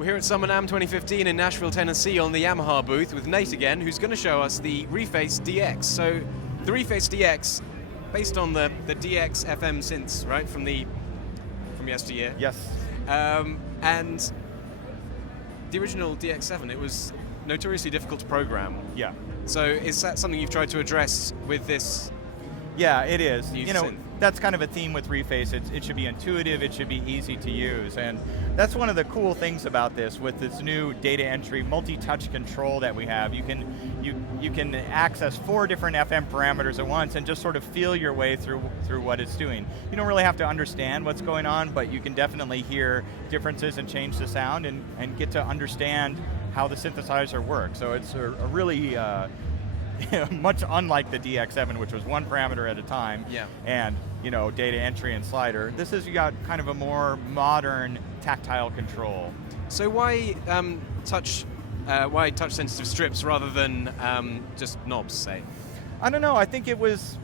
We're here at Summer NAMM 2015 in Nashville, Tennessee on the Yamaha booth with Nate again, who's going to show us the Reface DX. So the Reface DX, based on the DX FM synths, right, from yesteryear. Yes. And the original DX7, it was notoriously difficult to program. Yeah. So is that something you've tried to address with this? Yeah, it is. You know, synth? that's kind of a theme with Reface. It should be intuitive, it should be easy to use, and that's one of the cool things about this with this new data entry, multi-touch control that we have. You can access 4 different FM parameters at once and just sort of feel your way through what it's doing. You don't really have to understand what's going on, but you can definitely hear differences and change the sound and get to understand how the synthesizer works. So it's a really much unlike the DX7, which was 1 parameter at a time, yeah, and data entry and slider. This is, you got kind of a more modern tactile control. So why touch sensitive strips rather than just knobs, say? I don't know. I think it was.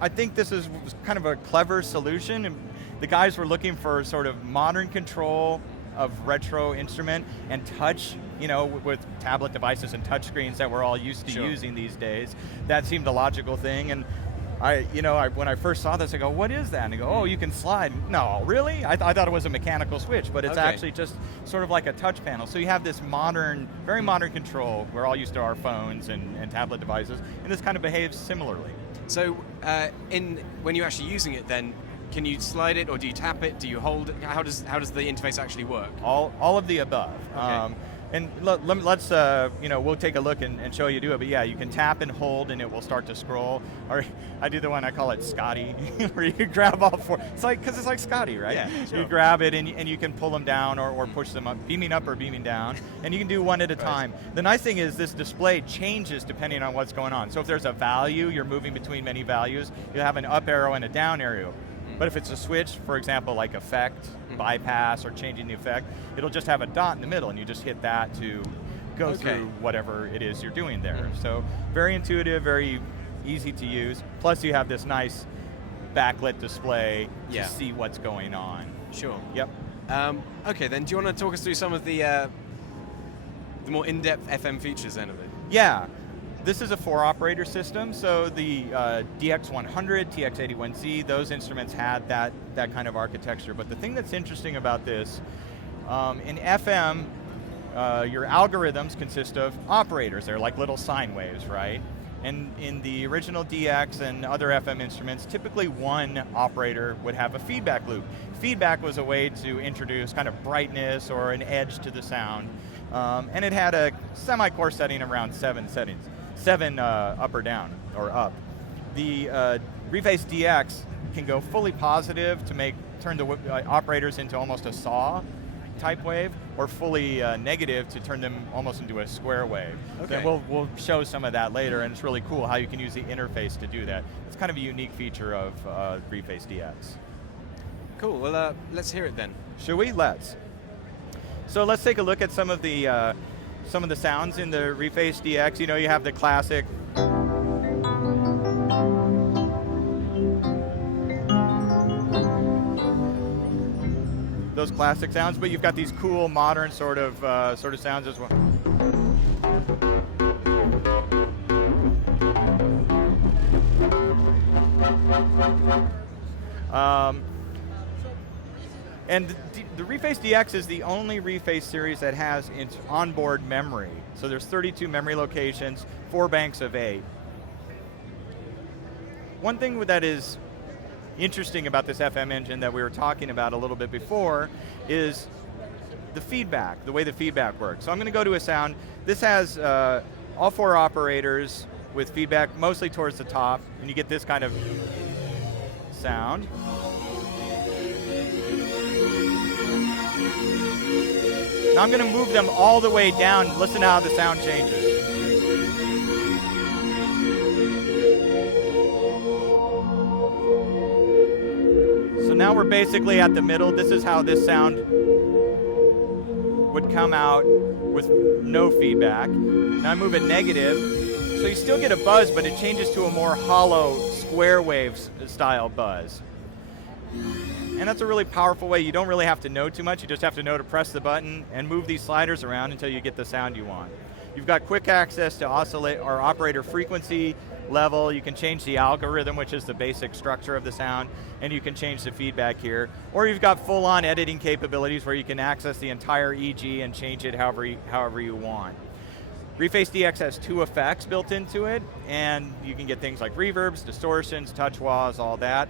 I think this was kind of a clever solution. The guys were looking for sort of modern control of retro instrument and touch, with tablet devices and touch screens that we're all used to using these days. That seemed a logical thing, and when I first saw this, I go, what is that? And I go, oh, you can slide. No, really? I thought it was a mechanical switch, but it's actually just sort of like a touch panel. So you have this modern, very modern control. We're all used to our phones and tablet devices, and this kind of behaves similarly. So when you're actually using it then, can you slide it, or do you tap it? Do you hold it? How does the interface actually work? All of the above. Okay. And let's we'll take a look and show you do it. But yeah, you can tap and hold, and it will start to scroll. Or I do the one I call it Scotty, where you grab all 4. It's like because it's like Scotty, right? Yeah. Sure. You grab it and you can pull them down or push them up, beaming up or beaming down, and you can do one at a time. The nice thing is this display changes depending on what's going on. So if there's a value, you're moving between many values. You have an up arrow and a down arrow. But if it's a switch, for example, like effect, bypass, or changing the effect, it'll just have a dot in the middle, and you just hit that to go through whatever it is you're doing there. So very intuitive, very easy to use. Plus you have this nice backlit display to see what's going on. Sure. Yep. Okay, then do you want to talk us through some of the more in-depth FM features then of it? Yeah. This is a 4-operator system, so the DX100, TX81Z, those instruments had that kind of architecture. But the thing that's interesting about this, in FM, your algorithms consist of operators. They're like little sine waves, right? And in the original DX and other FM instruments, typically one operator would have a feedback loop. Feedback was a way to introduce kind of brightness or an edge to the sound. And it had a semi-core setting around 7 settings. 7 up or down, or up. The Reface DX can go fully positive to turn the operators into almost a saw type wave, or fully negative to turn them almost into a square wave. Okay. So we'll show some of that later, and it's really cool how you can use the interface to do that. It's kind of a unique feature of Reface DX. Cool, well let's hear it then. Should we? Let's. So let's take a look at some of the sounds in the Reface DX. You have the classic. Those classic sounds, but you've got these cool, modern sort of sounds as well. And the Reface DX is the only Reface series that has its onboard memory. So there's 32 memory locations, 4 banks of 8. One thing that is interesting about this FM engine that we were talking about a little bit before is the feedback, the way the feedback works. So I'm going to go to a sound. This has all 4 operators with feedback mostly towards the top, and you get this kind of sound. Now I'm going to move them all the way down. Listen to how the sound changes. So now we're basically at the middle. This is how this sound would come out with no feedback. Now I move it negative. So you still get a buzz, but it changes to a more hollow, square wave style buzz. And that's a really powerful way. You don't really have to know too much. You just have to know to press the button and move these sliders around until you get the sound you want. You've got quick access to oscillate or operator frequency level. You can change the algorithm, which is the basic structure of the sound, and you can change the feedback here. Or you've got full-on editing capabilities where you can access the entire EG and change it however you want. Reface DX has 2 effects built into it, and you can get things like reverbs, distortions, touch wahs, all that.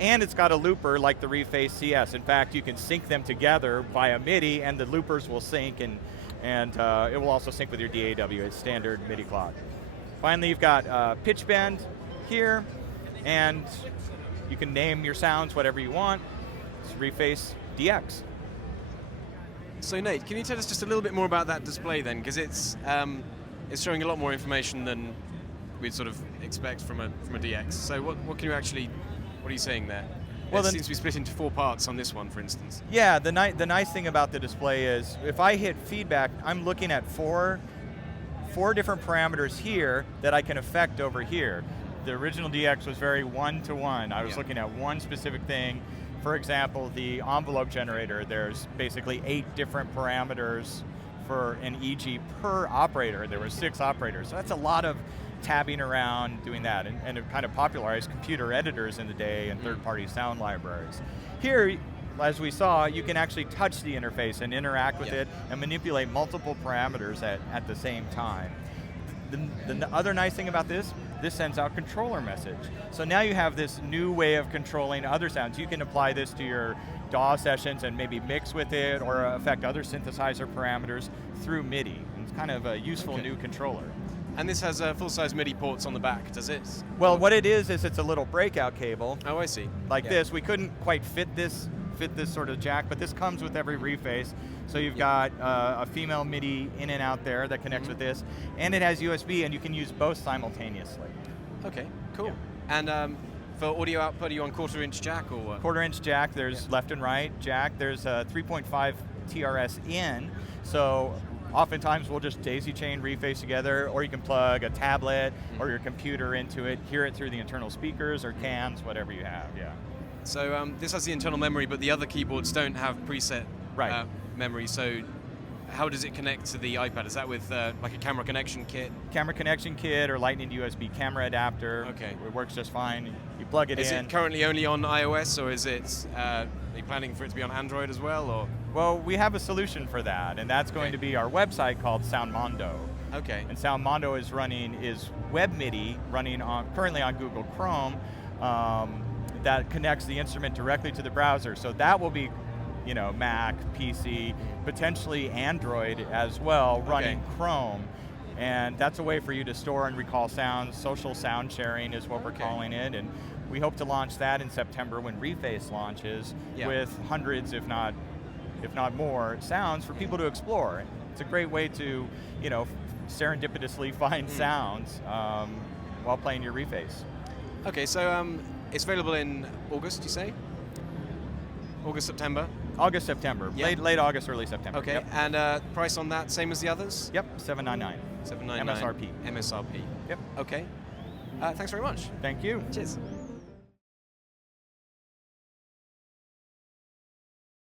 And it's got a looper like the Reface CS. In fact, you can sync them together via MIDI, and the loopers will sync, and it will also sync with your DAW, it's standard MIDI clock. Finally, you've got pitch bend here, and you can name your sounds whatever you want. It's Reface DX. So Nate, can you tell us just a little bit more about that display then? Because it's showing a lot more information than we'd sort of expect from a DX. So what can you actually, what are you saying there? Well, it seems to be split into 4 parts on this one, for instance. Yeah, the nice thing about the display is if I hit feedback, I'm looking at four different parameters here that I can affect over here. The original DX was very one-to-one. I was looking at one specific thing. For example, the envelope generator, there's basically 8 different parameters for an EG per operator. There were 6 operators, so that's a lot of tabbing around doing that, and it kind of popularized computer editors in the day and third-party sound libraries. Here, as we saw, you can actually touch the interface and interact with it and manipulate multiple parameters at the same time. The other nice thing about this sends out controller message. So now you have this new way of controlling other sounds. You can apply this to your DAW sessions and maybe mix with it or affect other synthesizer parameters through MIDI. It's kind of a useful new controller. And this has full-size MIDI ports on the back, does it? Well, what it is it's a little breakout cable. Oh, I see. Like this. We couldn't quite fit this sort of jack, but this comes with every Reface. So you've got a female MIDI in and out there that connects with this, and it has USB, and you can use both simultaneously. Okay, cool. And for audio output, are you on 1/4-inch jack or what? 1/4-inch jack, there's left and right jack, there's a 3.5 TRS in, so oftentimes we'll just daisy chain Reface together, or you can plug a tablet or your computer into it, hear it through the internal speakers or cans, whatever you have, So this has the internal memory, but the other keyboards don't have preset memory, so how does it connect to the iPad? Is that with like a camera connection kit? Camera connection kit or Lightning USB camera adapter. Okay. It works just fine. You plug it in. Is it currently only on iOS, or is it, are you planning for it to be on Android as well? Or? Well, we have a solution for that, and that's going to be our website called SoundMondo. Okay. And SoundMondo is web MIDI running currently on Google Chrome that connects the instrument directly to the browser. So that will be, Mac, PC, potentially Android as well, running Chrome. And that's a way for you to store and recall sounds. Social sound sharing is what we're calling it. And we hope to launch that in September when Reface launches with hundreds, if not more, sounds for people to explore. It's a great way to, serendipitously find sounds while playing your Reface. Okay, so it's available in August, you say? August, September? August, September. Late August, early September. Okay, and price on that, same as the others? Yep, $799. $799. MSRP. MSRP. Yep. Okay. Thanks very much. Thank you. Cheers.